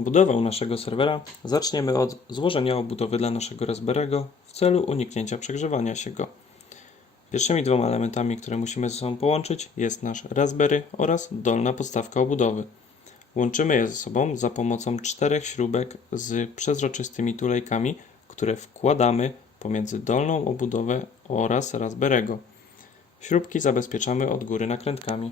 Budowę naszego serwera zaczniemy od złożenia obudowy dla naszego Raspberry'ego w celu uniknięcia przegrzewania się go. Pierwszymi dwoma elementami, które musimy ze sobą połączyć jest nasz Raspberry oraz dolna podstawka obudowy. Łączymy je ze sobą za pomocą czterech śrubek z przezroczystymi tulejkami, które wkładamy pomiędzy dolną obudowę oraz Raspberry'ego. Śrubki zabezpieczamy od góry nakrętkami.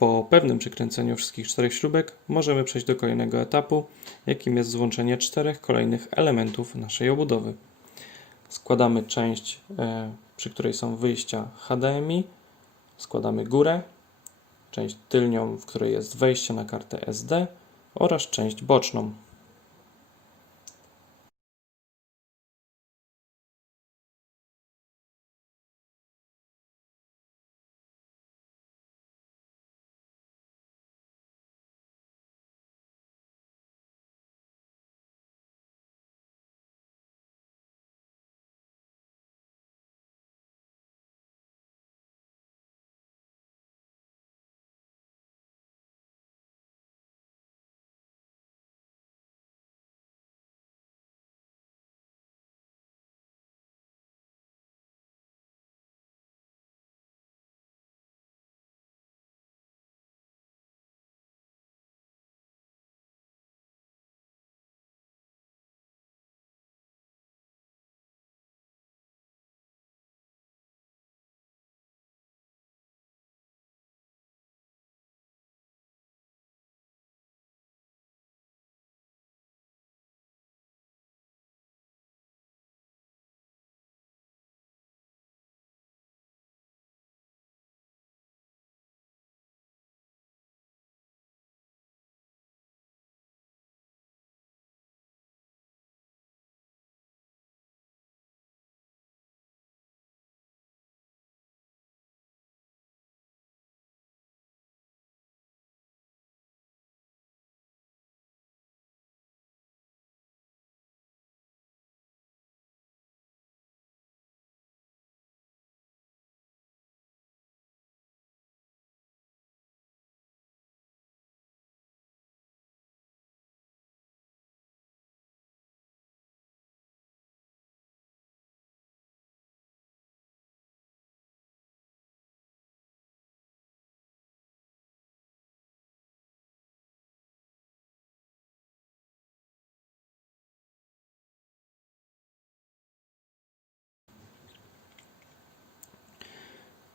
Po pewnym przykręceniu wszystkich czterech śrubek możemy przejść do kolejnego etapu, jakim jest złączenie czterech kolejnych elementów naszej obudowy. Składamy część, e, przy której są wyjścia HDMI, składamy górę, część tylnią, w której jest wejście na kartę SD oraz część boczną.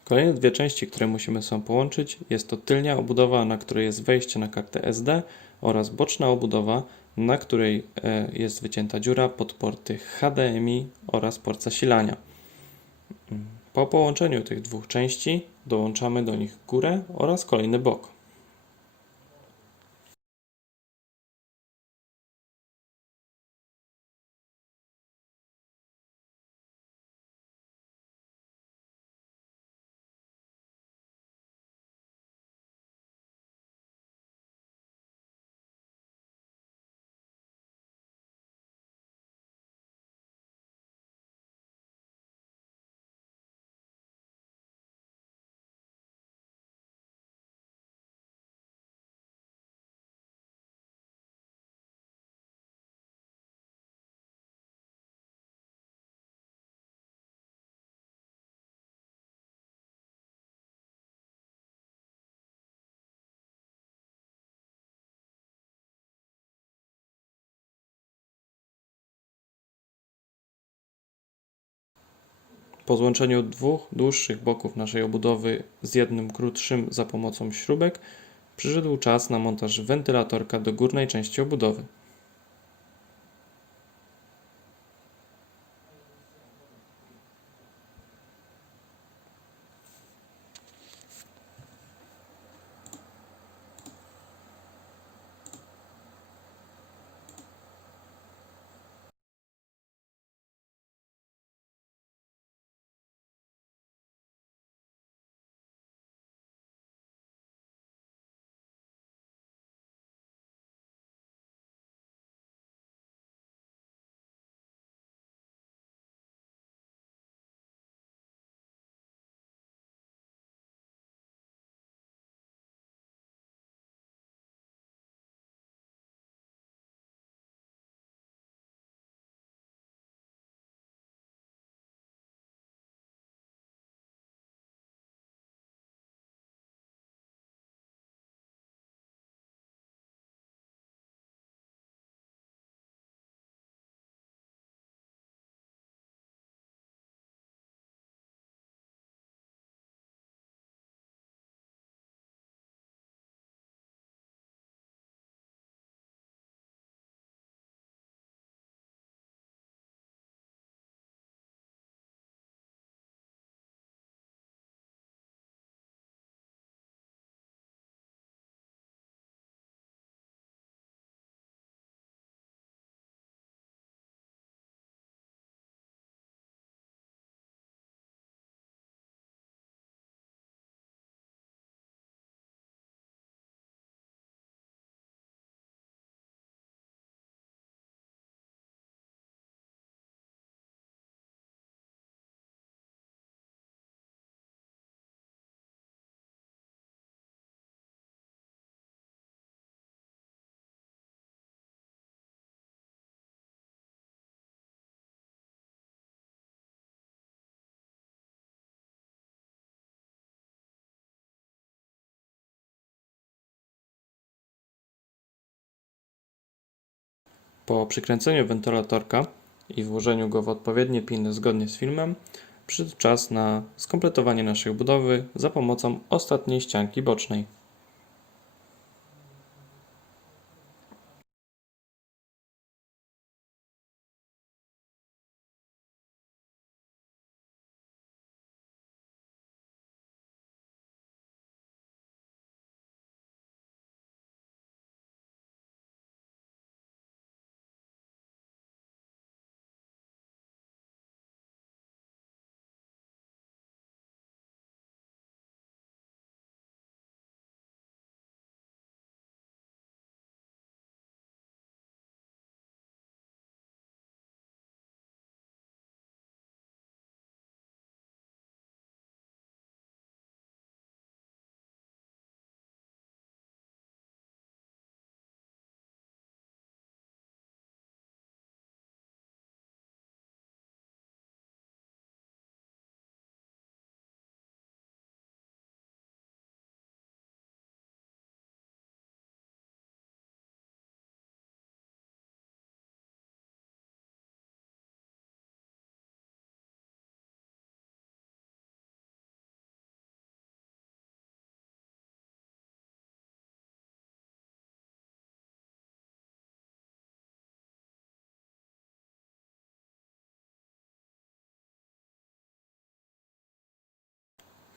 Kolejne dwie części, które musimy sobą połączyć, jest to tylnia obudowa, na której jest wejście na kartę SD oraz boczna obudowa, na której e, jest wycięta dziura pod porty HDMI oraz port zasilania. Mm, Po połączeniu tych dwóch części dołączamy do nich górę oraz kolejny bok. Po złączeniu dwóch dłuższych boków naszej obudowy z jednym krótszym za pomocą śrubek, przyszedł czas na montaż wentylatorka do górnej części obudowy. Po przykręceniu wentylatorka i włożeniu go w odpowiednie piny zgodnie z filmem, przyszedł czas na skompletowanie naszej budowy za pomocą ostatniej ścianki bocznej.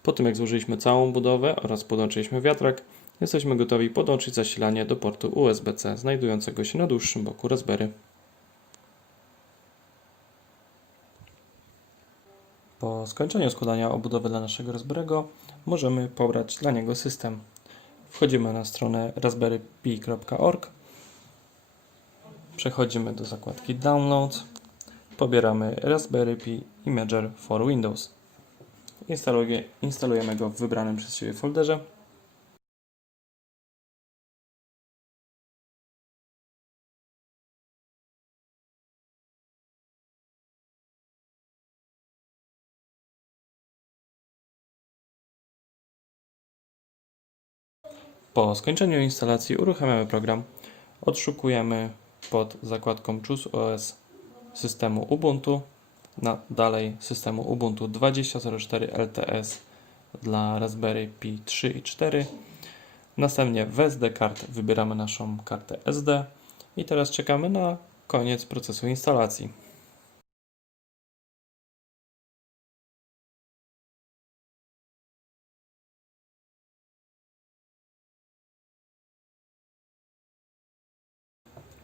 Po tym jak złożyliśmy całą budowę oraz podłączyliśmy wiatrak, jesteśmy gotowi podłączyć zasilanie do portu USB-C znajdującego się na dłuższym boku Raspberry. Po skończeniu składania obudowy dla naszego Raspberry'ego możemy pobrać dla niego system. Wchodzimy na stronę raspberrypi.org Przechodzimy do zakładki Download. Pobieramy Raspberry Pi Imager for Windows. Instaluje, instalujemy go w wybranym przez siebie folderze. Po skończeniu instalacji uruchamiamy program. Odszukujemy pod zakładką Choose OS systemu Ubuntu, na, dalej systemu Ubuntu 20.04 LTS dla Raspberry Pi 3 i 4. Następnie w SD card wybieramy naszą kartę SD i teraz czekamy na koniec procesu instalacji.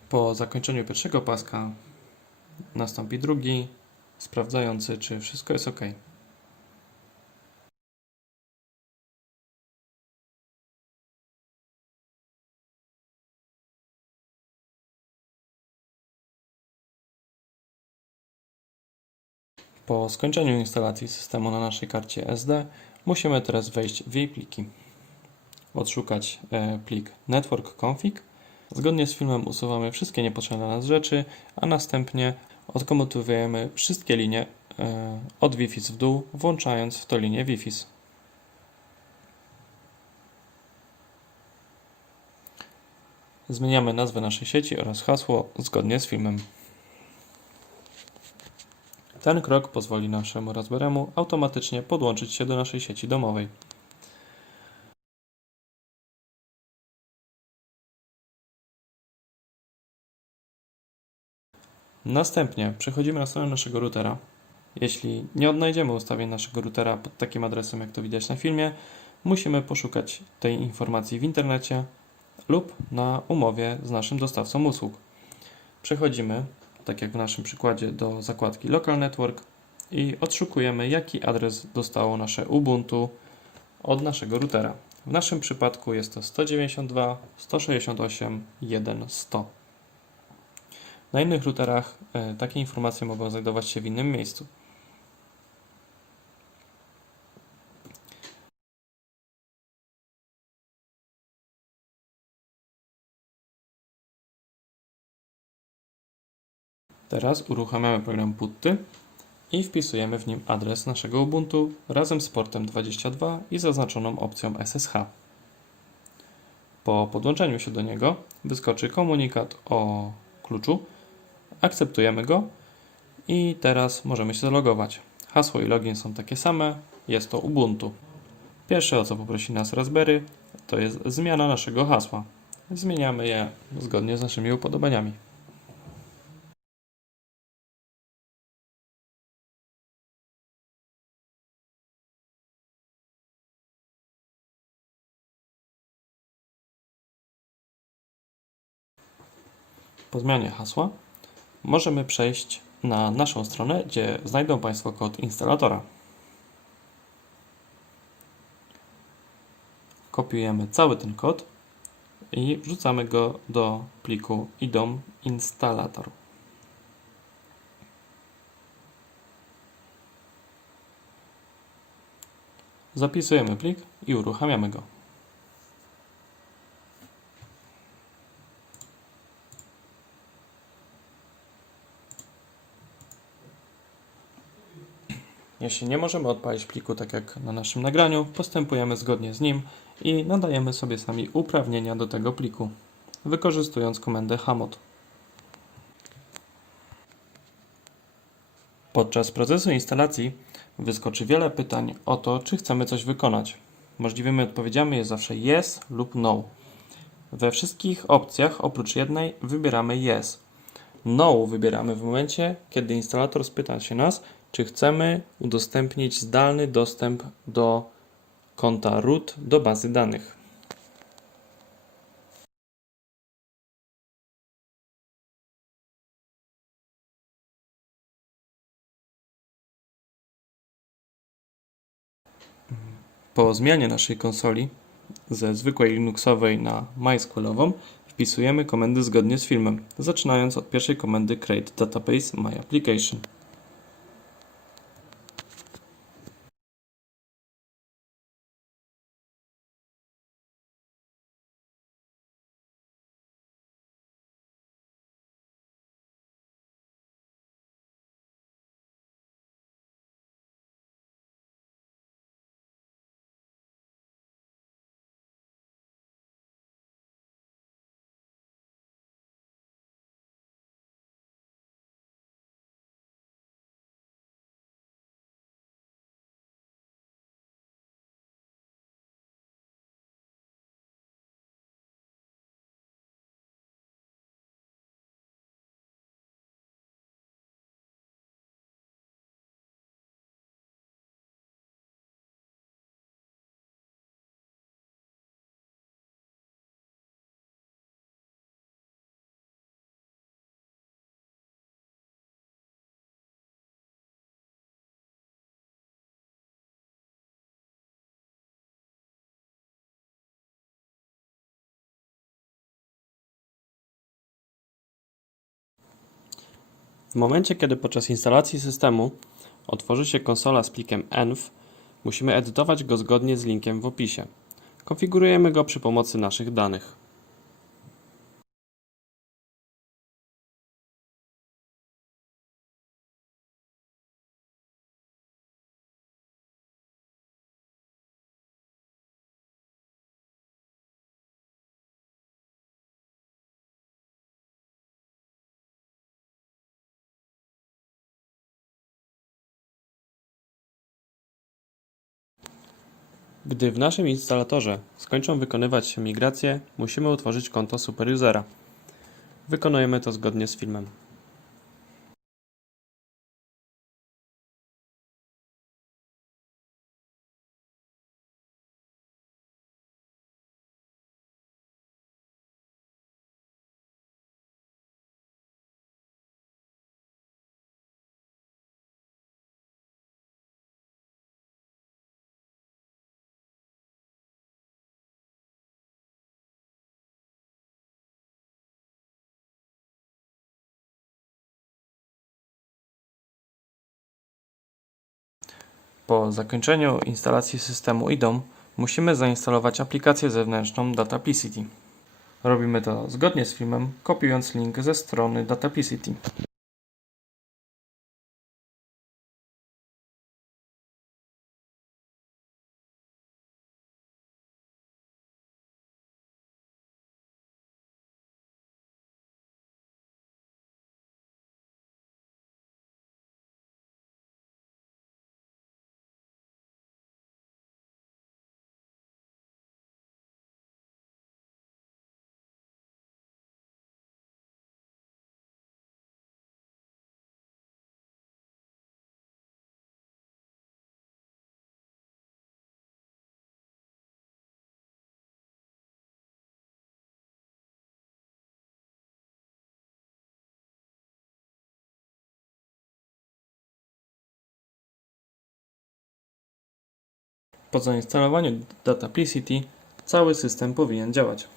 Po zakończeniu pierwszego paska nastąpi drugi, sprawdzający, czy wszystko jest ok. Po skończeniu instalacji systemu na naszej karcie SD musimy teraz wejść w jej pliki. Odszukać e, plik network config Zgodnie z filmem usuwamy wszystkie niepotrzebne nas rzeczy, a następnie odkomutowujemy wszystkie linie e, od Wi-Fi w dół, włączając w to linię Wi-Fi. Zmieniamy nazwę naszej sieci oraz hasło zgodnie z filmem. Ten krok pozwoli naszemu Raspberry'emu automatycznie podłączyć się do naszej sieci domowej. Następnie przechodzimy na stronę naszego routera. Jeśli nie odnajdziemy ustawień naszego routera pod takim adresem, jak to widać na filmie, musimy poszukać tej informacji w internecie lub na umowie z naszym dostawcą usług. Przechodzimy, tak jak w naszym przykładzie, do zakładki Local Network i odszukujemy, jaki adres dostało nasze Ubuntu od naszego routera. W naszym przypadku jest to 192.168.1.100. Na innych routerach e, takie informacje mogą znajdować się w innym miejscu. Teraz uruchamiamy program Putty i wpisujemy w nim adres naszego Ubuntu razem z portem 22 i zaznaczoną opcją SSH. Po podłączeniu się do niego wyskoczy komunikat o kluczu, Akceptujemy go i teraz możemy się zalogować. Hasło i login są takie same, jest to Ubuntu. Pierwsze o co poprosi nas Raspberry to jest zmiana naszego hasła. Zmieniamy je zgodnie z naszymi upodobaniami. Po zmianie hasła możemy przejść na naszą stronę, gdzie znajdą Państwo kod instalatora. Kopiujemy cały ten kod i wrzucamy go do pliku IDOM instalator. Zapisujemy plik i uruchamiamy go. Nie możemy odpalić pliku tak jak na naszym nagraniu, postępujemy zgodnie z nim i nadajemy sobie sami uprawnienia do tego pliku, wykorzystując komendę hamod. Podczas procesu instalacji wyskoczy wiele pytań o to, czy chcemy coś wykonać. Możliwymi odpowiedziami jest zawsze yes lub no. We wszystkich opcjach oprócz jednej wybieramy yes. No wybieramy w momencie, kiedy instalator spyta się nas, czy chcemy udostępnić zdalny dostęp do konta root do bazy danych. Po zmianie naszej konsoli ze zwykłej Linuxowej na MySQLową wpisujemy komendy zgodnie z filmem, zaczynając od pierwszej komendy create database my application. W momencie, kiedy podczas instalacji systemu otworzy się konsola z plikiem env, musimy edytować go zgodnie z linkiem w opisie. Konfigurujemy go przy pomocy naszych danych. Gdy w naszym instalatorze skończą wykonywać się migracje, musimy utworzyć konto superusera. Wykonujemy to zgodnie z filmem. Po zakończeniu instalacji systemu IDOM musimy zainstalować aplikację zewnętrzną Dataplicity. Robimy to zgodnie z filmem, kopiując link ze strony Dataplicity. Po zainstalowaniu Dataplicity cały system powinien działać.